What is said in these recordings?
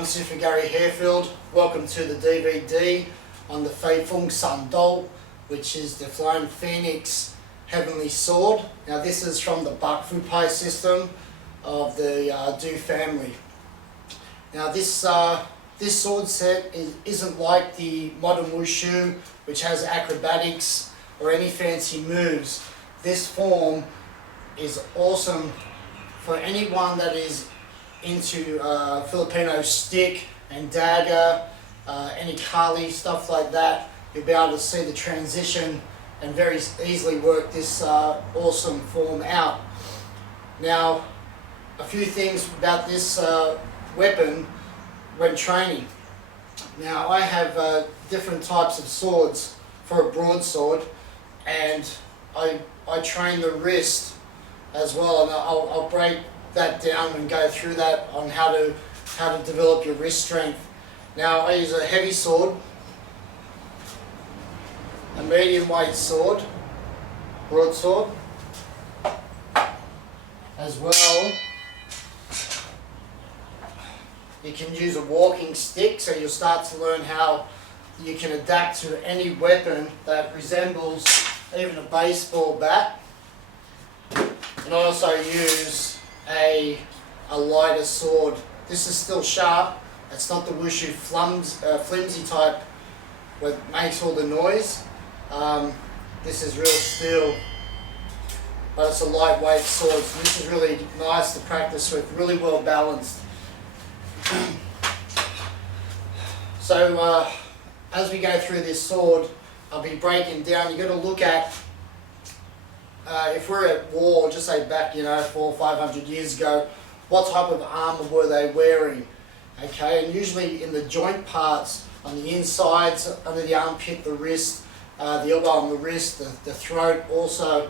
this is Gary Harefield. Welcome to the DVD on the Fei Feng Sun Do, which is the Flying Phoenix Heavenly Sword. Now this is from the Bak Fu Pai system of the Du family. Now this sword set isn't like the modern Wushu, which has acrobatics or any fancy moves. This form is awesome for anyone that is into Filipino stick and dagger, any kali, stuff like that. You'll be able to see the transition and very easily work this awesome form out. Now, a few things about this weapon when training. Now, I have different types of swords for a broadsword, and I train the wrist as well, and I'll break that down and go through that on how to develop your wrist strength. Now I use a heavy sword, a medium weight sword, broadsword, as well. You can use a walking stick, so you'll start to learn how you can adapt to any weapon that resembles even a baseball bat. And I also use a lighter sword. This is still sharp. It's not the Wushu flimsy type that makes all the noise. This is real steel, but it's a lightweight sword. So this is really nice to practice with, really well balanced. So as we go through this sword, I'll be breaking down. You've got to look at, if we're at war, just say back, 400 or 500 years ago, what type of armour were they wearing? Okay, and usually in the joint parts, on the insides, under the armpit, the wrist, the elbow on the wrist, the throat also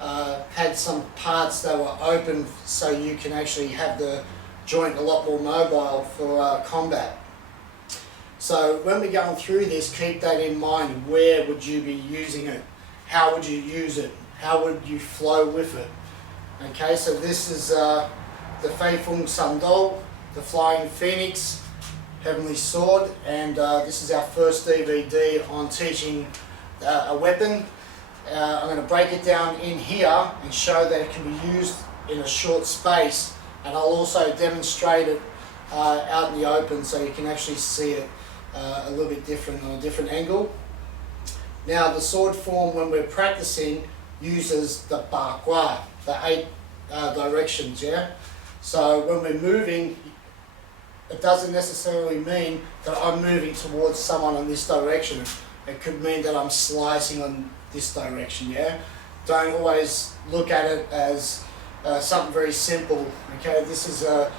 had some parts that were open, so you can actually have the joint a lot more mobile for combat. So when we're going through this, keep that in mind. Where would you be using it? How would you use it? How would you flow with it? Okay, so this is the Fei Feng Sun Do, the Flying Phoenix Heavenly Sword, and this is our first DVD on teaching a weapon. I'm going to break it down in here and show that it can be used in a short space, and I'll also demonstrate it out in the open so you can actually see it a little bit different on a different angle. Now the sword form, when we're practicing, uses the bakwa, the 8 directions, yeah? So when we're moving, it doesn't necessarily mean that I'm moving towards someone in this direction. It could mean that I'm slicing on this direction, yeah? Don't always look at it as something very simple, okay? This is a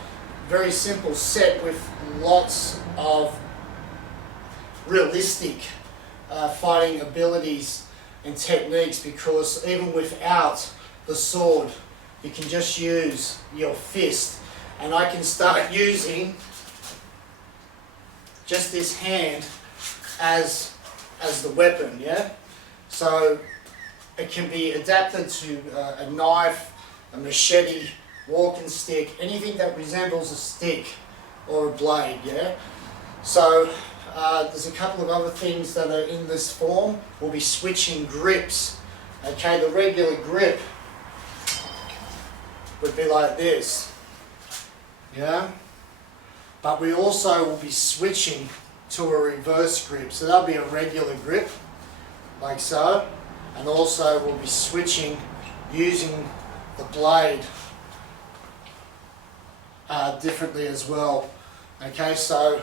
very simple set with lots of realistic fighting abilities and techniques, because even without the sword, you can just use your fist, and I can start using just this hand as the weapon, yeah? So it can be adapted to a knife, a machete, walking stick, anything that resembles a stick or a blade, yeah? So there's a couple of other things that are in this form. We'll be switching grips. Okay, the regular grip would be like this, yeah? But we also will be switching to a reverse grip. So that'll be a regular grip, like so. And also we'll be switching using the blade differently as well. Okay, so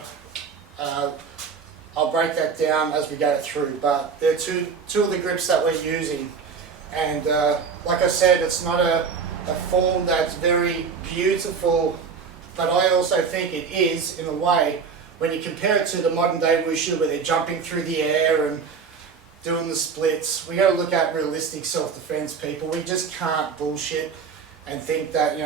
I'll break that down as we go through, but there are two of the grips that we're using, and like I said, it's not a form that's very beautiful, but I also think it is, in a way, when you compare it to the modern day Wushu where they're jumping through the air and doing the splits. We got to look at realistic self-defense, people. We just can't bullshit and think that,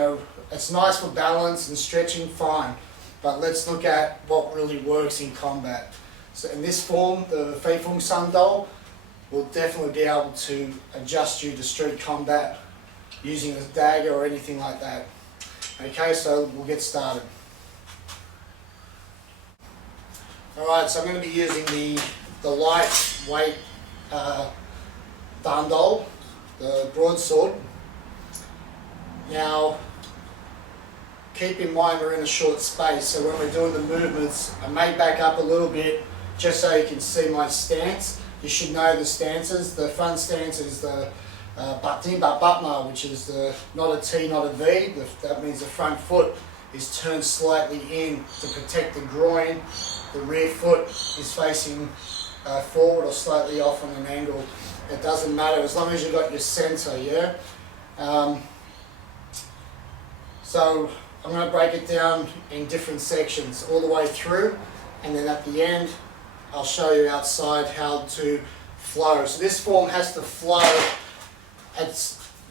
it's nice for balance and stretching, fine, but let's look at what really works in combat. So in this form, the Fei Feng Sun Do will definitely be able to adjust you to street combat using a dagger or anything like that. Okay, so we'll get started. Alright, so I'm going to be using the lightweight dandol, the broadsword. Now, keep in mind we're in a short space, so when we're doing the movements, I may back up a little bit just so you can see my stance. You should know the stances. The front stance is the batna, which is not a T, not a V. That means the front foot is turned slightly in to protect the groin. The rear foot is facing forward or slightly off on an angle. It doesn't matter as long as you've got your center, yeah? So I'm going to break it down in different sections all the way through, and then at the end I'll show you outside how to flow. So this form has to flow.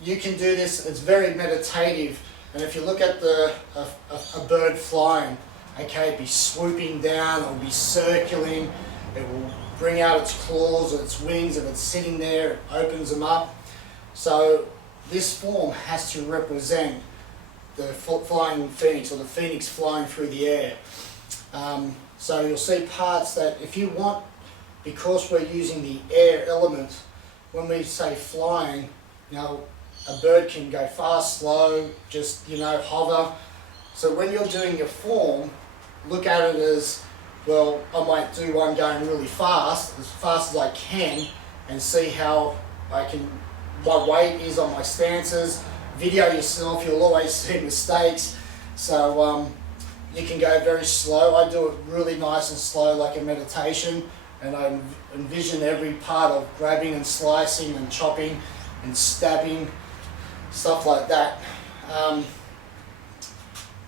You can do this, it's very meditative, and if you look at a bird flying, okay, it'll be swooping down, it'll be circling, it will bring out its claws or its wings. If it's sitting there, it opens them up. So this form has to represent the flying phoenix, or the phoenix flying through the air. So you'll see parts that if you want, because we're using the air element, when we say flying, you know, a bird can go fast, slow, just, you know, hover. So when you're doing your form, look at it as, well, I might do one going really fast as I can, and see how my weight is on my stances. Video yourself, you'll always see mistakes. So you can go very slow. I do it really nice and slow, like a meditation, and I envision every part of grabbing and slicing and chopping and stabbing, stuff like that.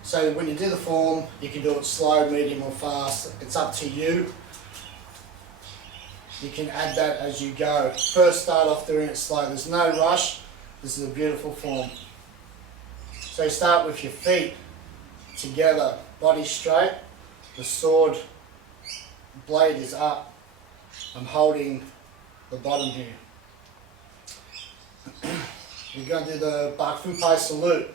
So when you do the form, you can do it slow, medium or fast. It's up to you. You can add that as you go. First start off doing it slow. There's no rush. This is a beautiful form. So start with your feet together, body straight. The sword blade is up. I'm holding the bottom here. We're going to do the Bakfupai salute,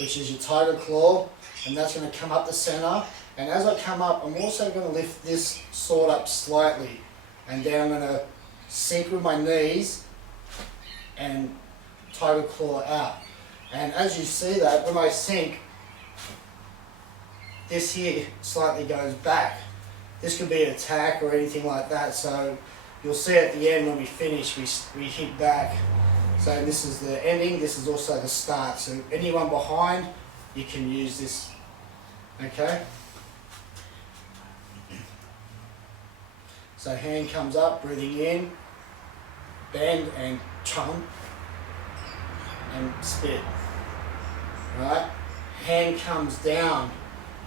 which is your tiger claw, and that's going to come up the center. And as I come up, I'm also going to lift this sword up slightly, and then I'm going to sink with my knees and tiger claw out. And as you see that, when I sink, this here slightly goes back. This could be an attack or anything like that, so you'll see at the end when we finish, we hit back. So this is the ending, this is also the start. So anyone behind, you can use this, okay? So hand comes up, breathing in, bend and chum, and spit, right? Hand comes down,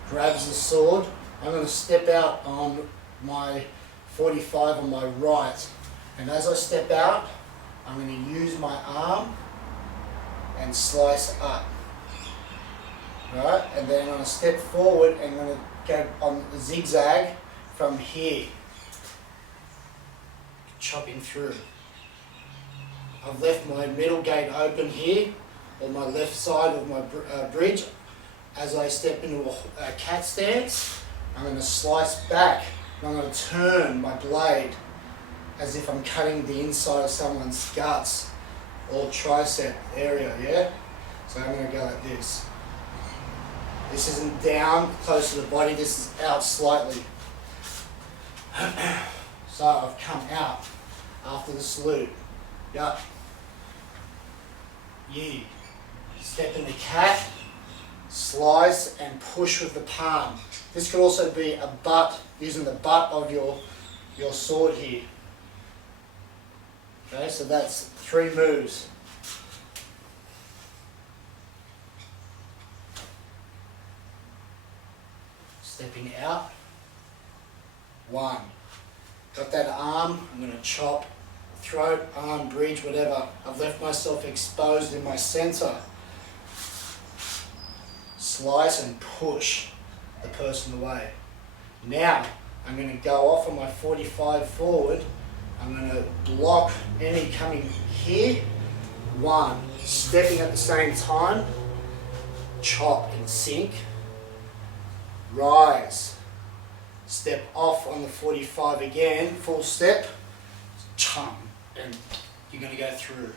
grabs the sword. I'm going to step out on my 45 on my right, and as I step out, I'm going to use my arm and slice up, right? And then I'm going to step forward and I'm going to go on the zigzag from here, chopping through. I've left my middle gate open here, on my left side of my bridge. As I step into a cat stance, I'm going to slice back, and I'm going to turn my blade as if I'm cutting the inside of someone's guts or tricep area, yeah? So I'm going to go like this. This isn't down close to the body, this is out slightly. So I've come out after the salute. Yup. Yeah. Step in the cat, slice and push with the palm. This could also be a butt, using the butt of your sword here. Okay, so that's 3 moves. Stepping out. 1. Got that arm, I'm going to chop, throat, arm, bridge, whatever. I've left myself exposed in my center. Slice and push the person away. Now, I'm going to go off on my 45 forward. I'm going to block any coming here. 1. Stepping at the same time. Chop and sink. Rise. step off on the 45 again, full step, chum, and you're going to go through.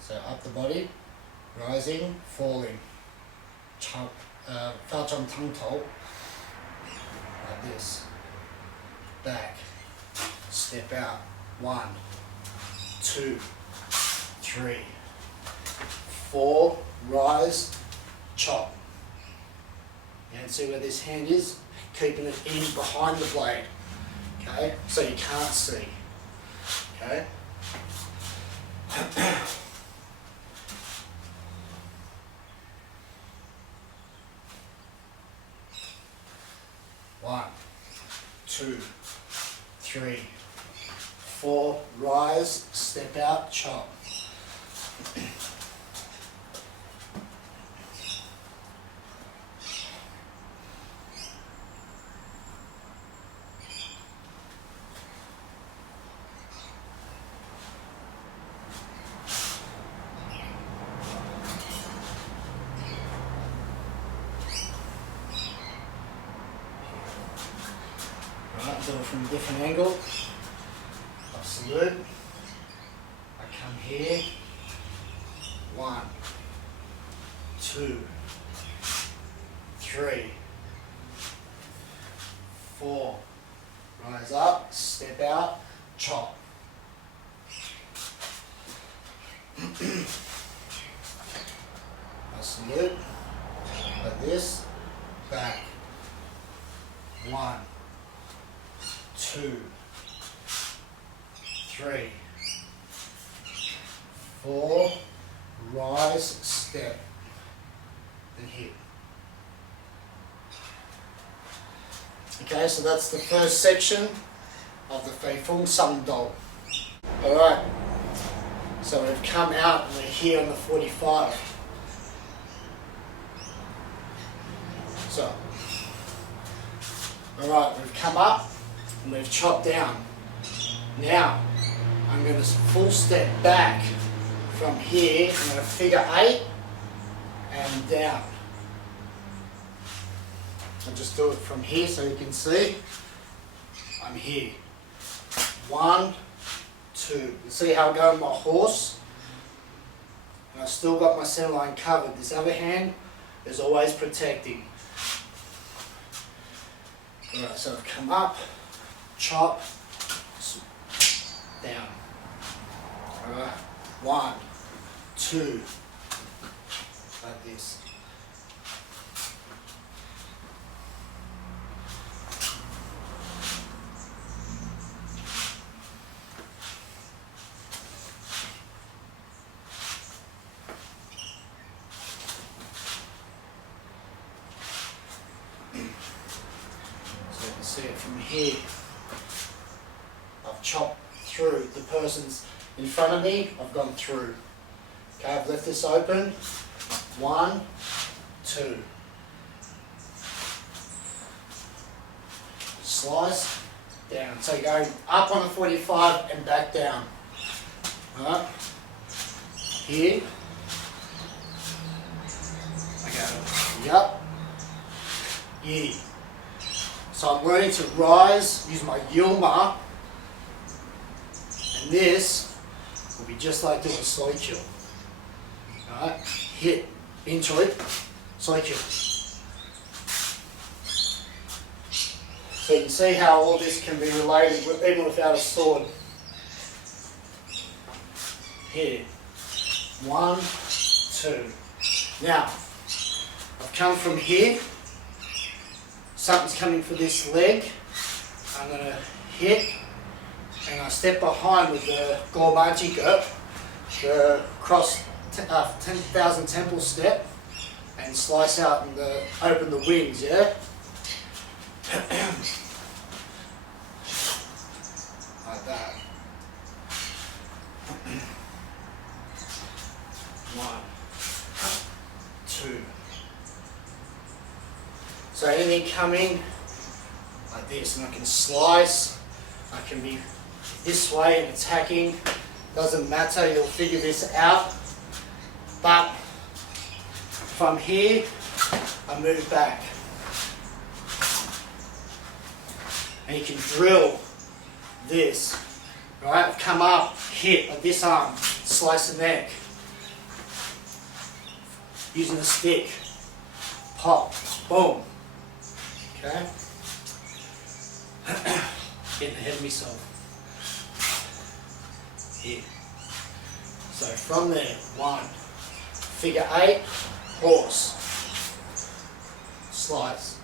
So up the body, rising, falling, fa chong tang tou, like this, back, step out, 1, 2, 3, 4, rise, chop. You can see where this hand is, keeping it in behind the blade, okay, so you can't see, okay. One, 2, 3, 4, rise, step out, chop. Right, do it from a different angle. Absolute. I come here. 1, 2, 3, 4. Rise up, step out, chop. Absolute. Like this. Back. 1, 2, 3, 4, rise, step, then hit. Okay, so that's the first section of the Fei Feng Sun Do. Alright, so we've come out and we're here on the 45. So, alright, we've come up and we've chopped down. Now, I'm going to full step back from here. I'm going to figure 8 and down. I'll just do it from here so you can see. I'm here. 1, 2. You see how I go on my horse? And I've still got my center line covered. This other hand is always protecting. Alright, so I've come up, chop, down. Alright, 1, 2, like this. So you can see it from here. I've chopped through the person's in front of me, I've gone through. Okay, I've left this open. 1, 2. Slice, down. So you're going up on the 45 and back down. Alright. Here. I go, yup. Yiddy. So I'm learning to rise, use my Yilma. And this will be just like doing a soy kill. Alright, hit into it, soy kill. So you can see how all this can be related even without a sword. Here, 1, 2. Now, I've come from here. Something's coming for this leg. I'm going to hit. And I step behind with the Gormajika, the cross 10,000 temple step, and slice out and open the wings, yeah? 1, 2. So anything coming like this, and I can slice, I can be this way and attacking, doesn't matter, you'll figure this out. But from here, I move back. And you can drill this, right? I've come up, hit like this arm, slice the neck. Using the stick, pop, boom. Okay? Getting ahead of myself. Here. So from there, 1, figure 8, horse, slice.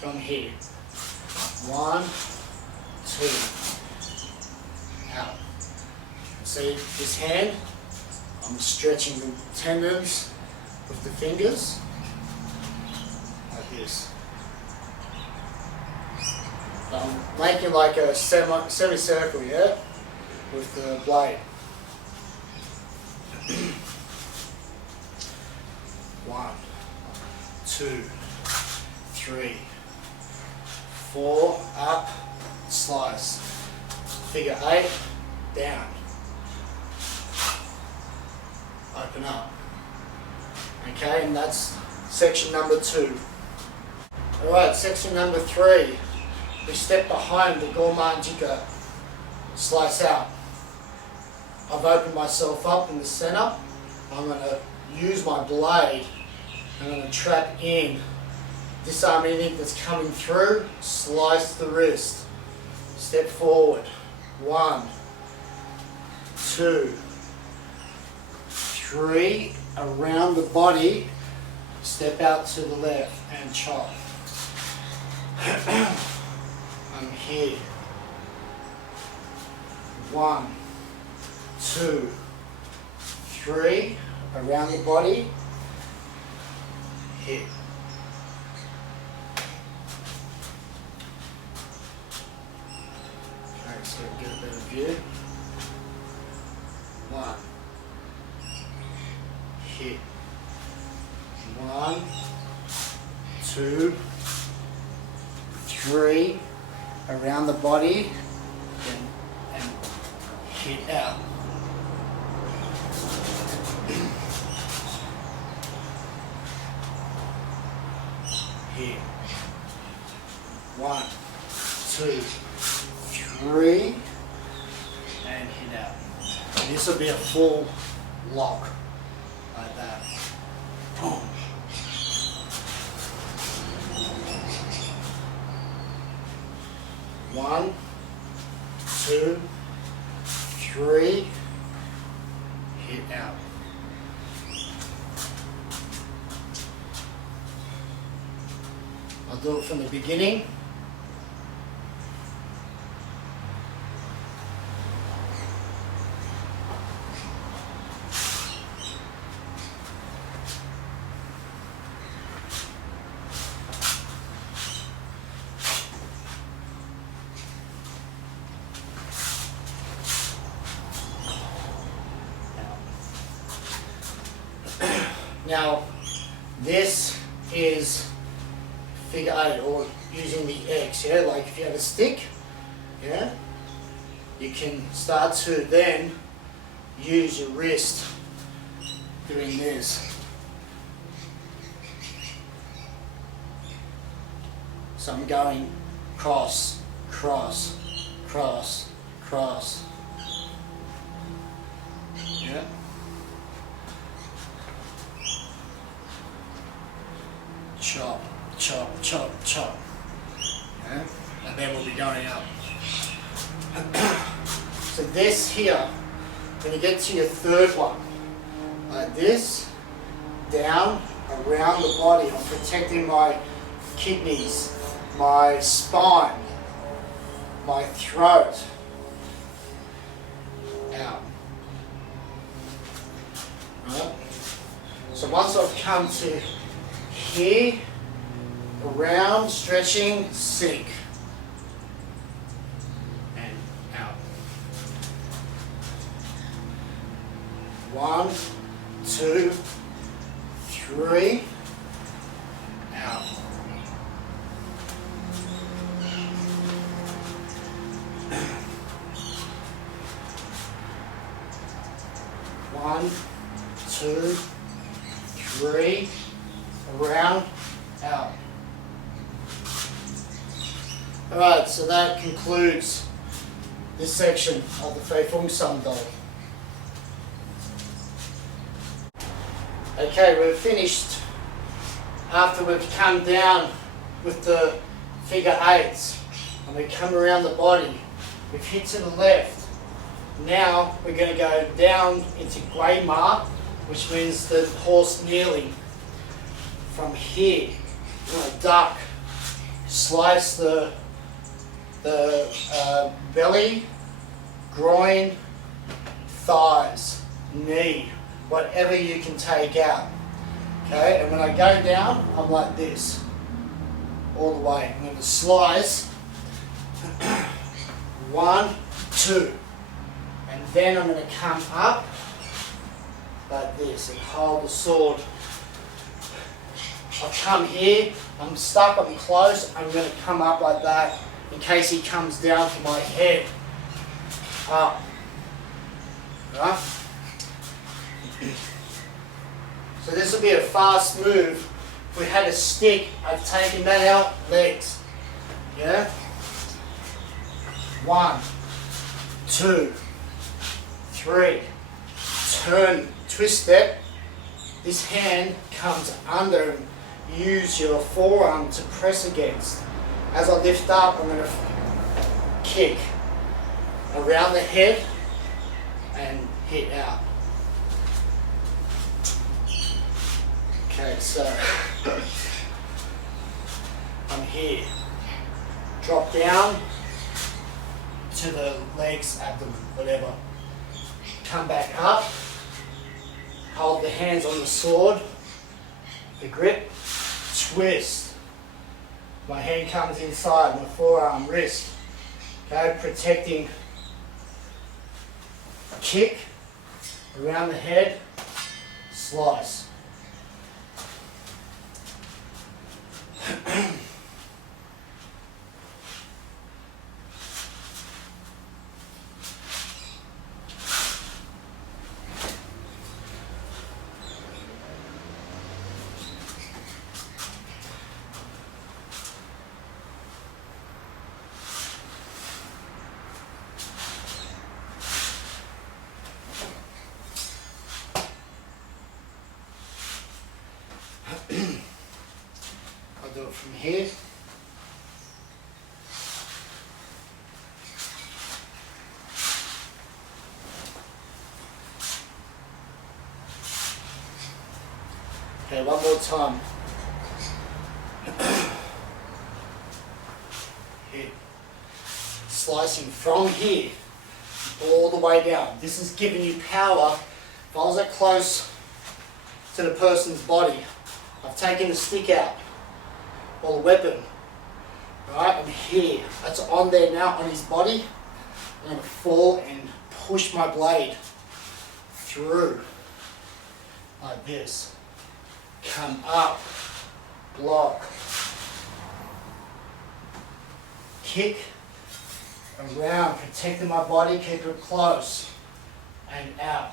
From here, 1, 2, out. See this hand? I'm stretching the tendons with the fingers, like this. I'm making like a semicircle, yeah, with the blade. 1, 2, 3, 4, up, slice. Figure 8, down. Open up. Okay, and that's section number 2. Alright, section number 3. We step behind the gourmand jika, slice out. I've opened myself up in the center. I'm going to use my blade. I'm going to trap in, disarm anything that's coming through, slice the wrist. Step forward. 1, 2, 3, around the body, step out to the left and chop. I'm here. 1, 2, 3, around the body, hit. Okay, so we get a better view. 1, hit. 1, 2, 3, around the body, and hit out. Here. 1, 2, 3, and hit out. And this will be a full lock, like that. Boom. One, 2, 3, hit out. I'll do it from the beginning. Now, this is figure 8, or using the X, yeah? Like if you have a stick, yeah? You can start to then use your wrist doing this. So I'm going cross, cross, cross, cross. Yeah? Chop, chop, chop, chop. Yeah? And then we'll be going up. So this here, when you get to your third one, like this, down, around the body, I'm protecting my kidneys, my spine, my throat, out. Right? So once I've come to here, around, stretching, sink, and out. 1, 2, 3, out. One, two, three, around, out. Alright, so that concludes this section of the Fei Feng Sum doll. Okay, we've finished after we've come down with the figure eights and we come around the body. We've hit to the left. Now we're going to go down into grey mark, which means the horse kneeling. From here, we're going to duck, slice the belly, groin, thighs, knee, whatever you can take out. Okay, and when I go down, I'm like this, all the way. I'm going to slice, 1, 2, and then I'm going to come up like this and hold the sword. I've come here, I'm stuck, I'm close, I'm going to come up like that in case he comes down to my head. Up. Right? So this will be a fast move. If we had a stick, I've taken that out, legs. Yeah? 1, 2, 3. Turn, twist it. This hand comes under and use your forearm to press against. As I lift up, I'm going to kick around the head and hit out. Okay, so I'm here. Drop down to the legs, abdomen, whatever. Come back up. Hold the hands on the sword, the grip, twist. My hand comes inside, my forearm, wrist. Okay, protecting. Kick around the head, slice. I'll do it from here. Okay, one more time. Here. Slicing from here all the way down. This is giving you power. If I was that close to the person's body, I've taken the stick out, or the weapon, right? I'm here. That's on there now, on his body. I'm going to fall and push my blade through, like this. Come up, block, kick, around, protecting my body, keep it close, and out.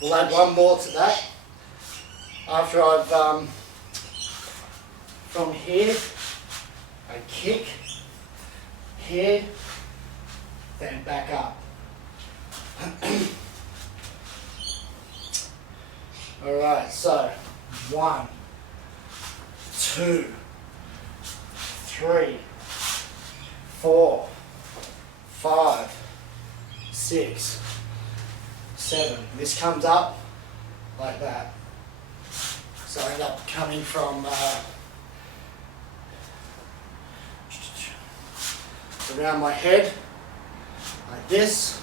We'll add one more to that. After I've, from here, I kick, here, then back up. Alright, so 1, 2, 3, 4, 5, 6, 7. This comes up like that. So I end up coming from around my head, like this,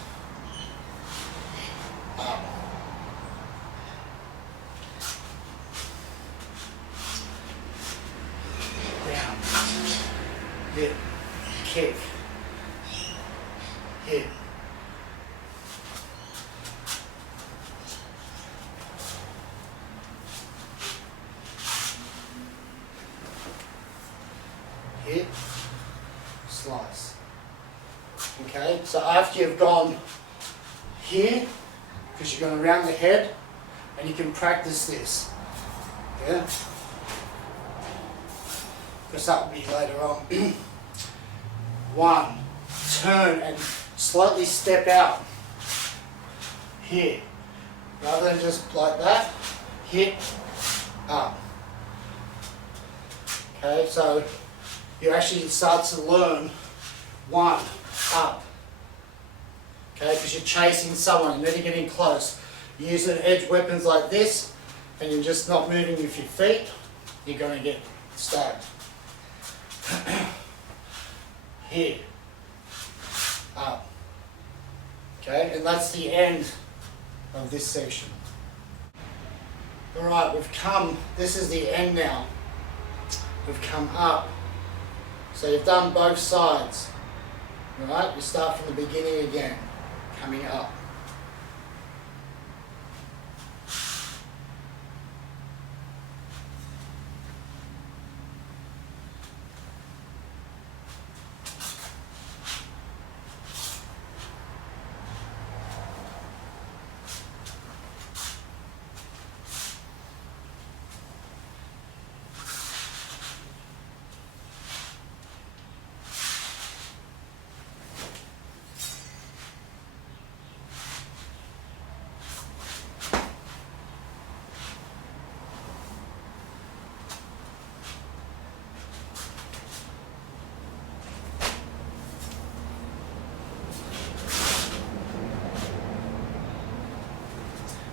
up. Down, hit, kick, hit, Okay, so after you've gone here, because you're going around the head, and you can practice this. Yeah? Because that will be later on. 1, turn and slightly step out. Here. Rather than just like that, hit, up. Okay, so you actually start to learn 1, up. Okay, because you're chasing someone and then you're getting close. You're using edge weapons like this and you're just not moving with your feet, you're going to get stabbed. Here, up. Okay, and that's the end of this section. Alright, this is the end now. We've come up. So you've done both sides. Alright, you start from the beginning again, coming up.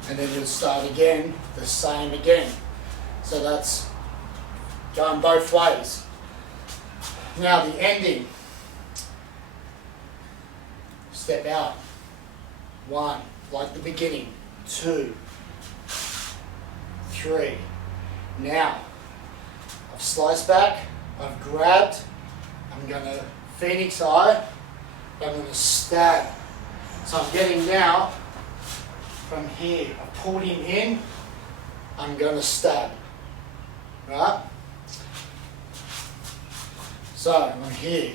And then you'll start again, the same again. So that's going both ways. Now the ending. Step out. 1, like the beginning. 2, 3. Now, I've sliced back, I've grabbed, I'm going to Phoenix Eye, I'm going to stab. So I'm getting now, from here, I've pulled him in, I'm going to stab, right? So I'm here,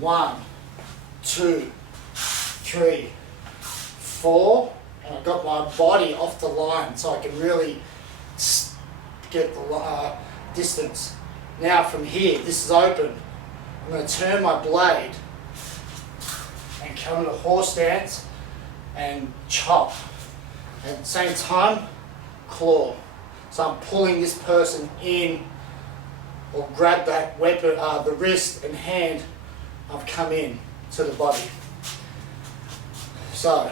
1, 2, 3, 4, and I've got my body off the line so I can really get the distance. Now from here, this is open, I'm going to turn my blade and come in a horse stance and chop. At the same time, claw. So I'm pulling this person in, or grab that weapon, the wrist and hand, I've come in to the body. So,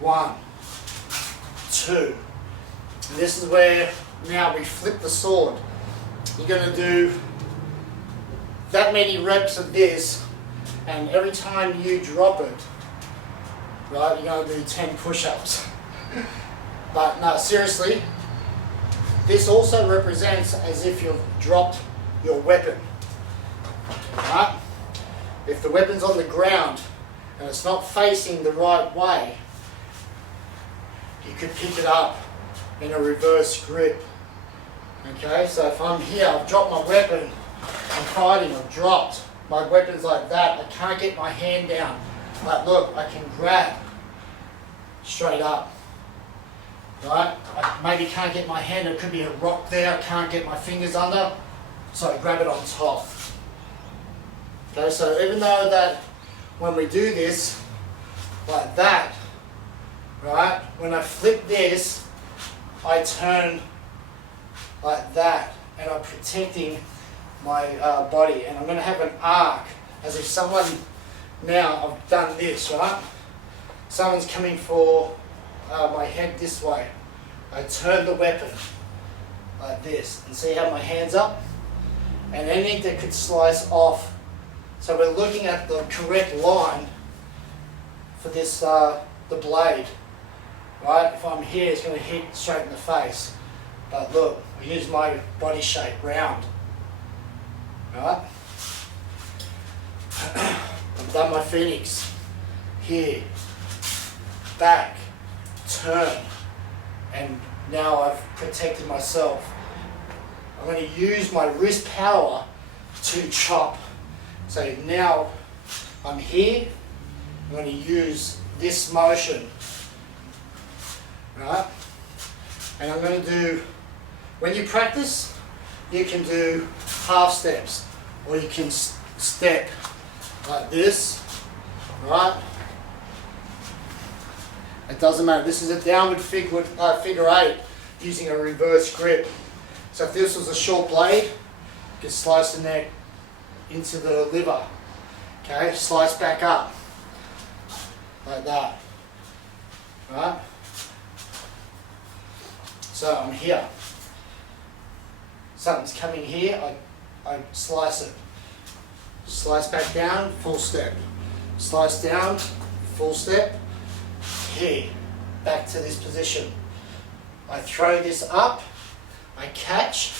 1, 2. And this is where now we flip the sword. You're going to do that many reps of this, and every time you drop it, right, you're going to do 10 push-ups. But no, seriously, this also represents as if you've dropped your weapon. Right? If the weapon's on the ground and it's not facing the right way, you could pick it up in a reverse grip. Okay, so if I'm here, I've dropped my weapon, I'm fighting, I've dropped. My weapon's like that, I can't get my hand down. But look, I can grab straight up. Right? I maybe can't get my hand, there could be a rock there, I can't get my fingers under, so I grab it on top. Okay, so even though that when we do this, like that, right, when I flip this, I turn like that, and I'm protecting my body, and I'm going to have an arc, as if someone, now I've done this, right, someone's coming for my head this way. I turn the weapon like this, and see how my hand's up, and anything that could slice off. So we're looking at the correct line for this, the blade, right? If I'm here, it's going to hit straight in the face. But look, I use my body shape round, right? I've done my Phoenix, here, back, turn, and now I've protected myself. I'm going to use my wrist power to chop. So now I'm here, I'm going to use this motion, right? And I'm going to do, when you practice, you can do half steps, or you can step like this, right? It doesn't matter. This is a downward figure 8 using a reverse grip. So if this was a short blade, you could slice the neck into the liver. Okay, slice back up like that. Right? So I'm here. Something's coming here, I slice it. Slice back down, full step. Slice down, full step. Here, back to this position. I throw this up, I catch,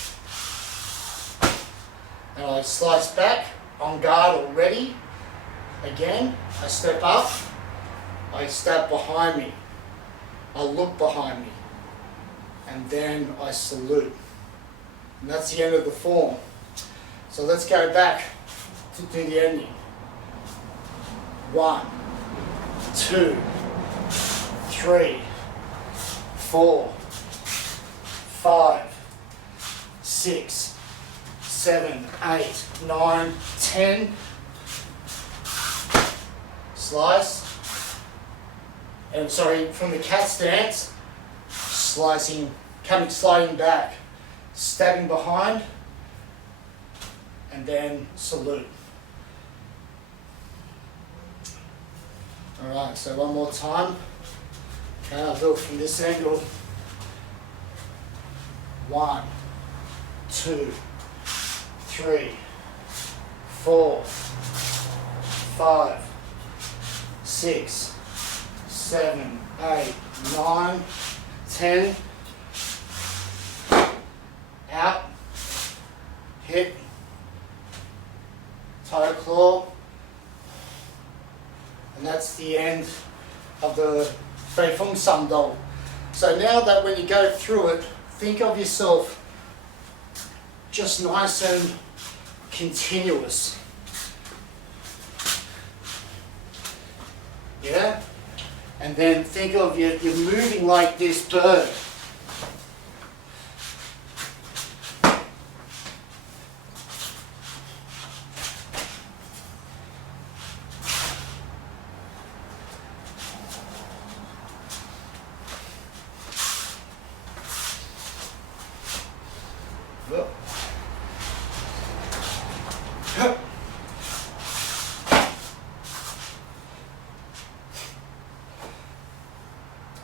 and I slice back, on guard already. Again, I step up, I stab behind me, I look behind me, and then I salute. And that's the end of the form. So let's go back to do the ending. 1, 2, 3, 4, 5, 6, 7, 8, 9, 10. Slice. And sorry, from the cat stance, slicing, sliding back, stabbing behind, and then salute. Alright, so one more time. Okay, I'll do it from this angle. 1, 2, 3, 4, 5, 6, 7, 8, 9, 10. Out, hit, toe claw, and that's the end of the Fei Feng Sun Dou. So now that when you go through it, think of yourself just nice and continuous. Yeah? And then think of you're moving like this bird.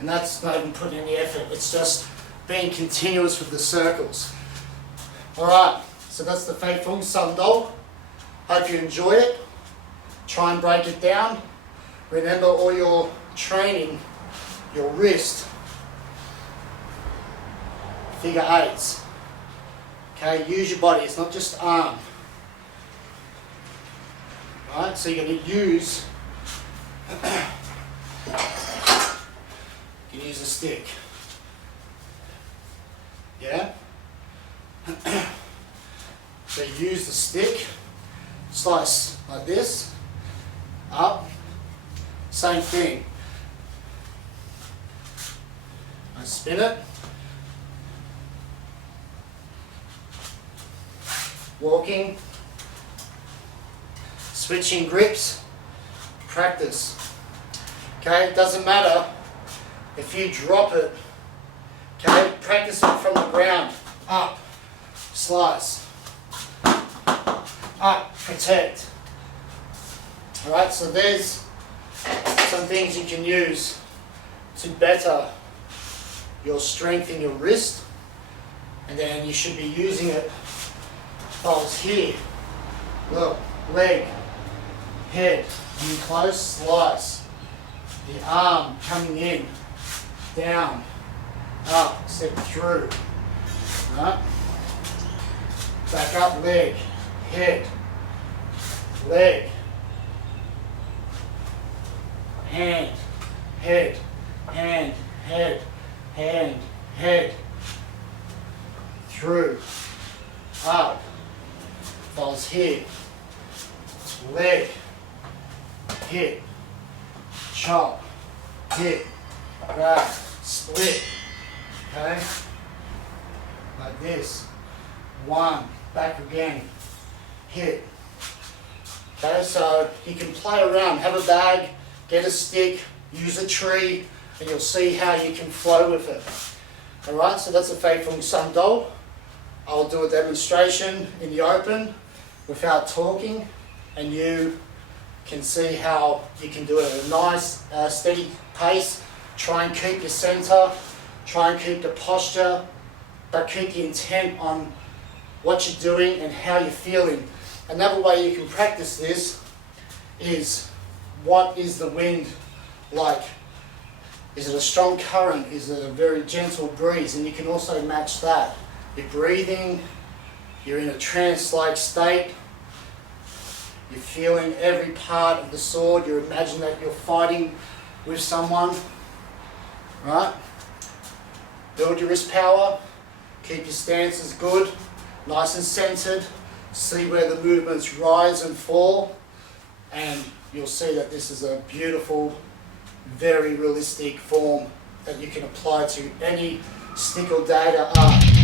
And that's not even putting any effort, it's just being continuous with the circles. Alright, so that's the Fei Feng Sun Dou. Hope you enjoy it. Try and break it down. Remember all your training, your wrist, figure 8s. Okay, use your body, it's not just arm. Right, so you're going to use you use a stick. Yeah? So use the stick, slice like this, up, same thing. I spin it, walking, switching grips, practice. Okay, it doesn't matter if you drop it, okay, practice it from the ground, up, slice, up, protect. Alright, so there's some things you can use to better your strength in your wrist, and then you should be using it if I was here. Look, leg, head, in close, slice, the arm coming in, down, up, step through, right? Back up, leg, head, leg, hand, head, hand, head, hand, head, through, up, falls here, leg, hit, chop, hit, grab, split, okay? Like this. One, back again, hit. Okay, so you can play around, have a bag, get a stick, use a tree, and you'll see how you can flow with it. Alright, so that's a Faithful Son doll. I'll do a demonstration in the open without talking, and you can see how you can do it at a nice, steady pace. Try and keep your center, try and keep the posture, but keep the intent on what you're doing and how you're feeling. Another way you can practice this is, what is the wind like? Is it a strong current? Is it a very gentle breeze? And you can also match that. You're breathing, you're in a trance-like state, you're feeling every part of the sword, you imagine that you're fighting with someone, right? Build your wrist power, keep your stances good, nice and centered, see where the movements rise and fall, and you'll see that this is a beautiful, very realistic form that you can apply to any stick or data art.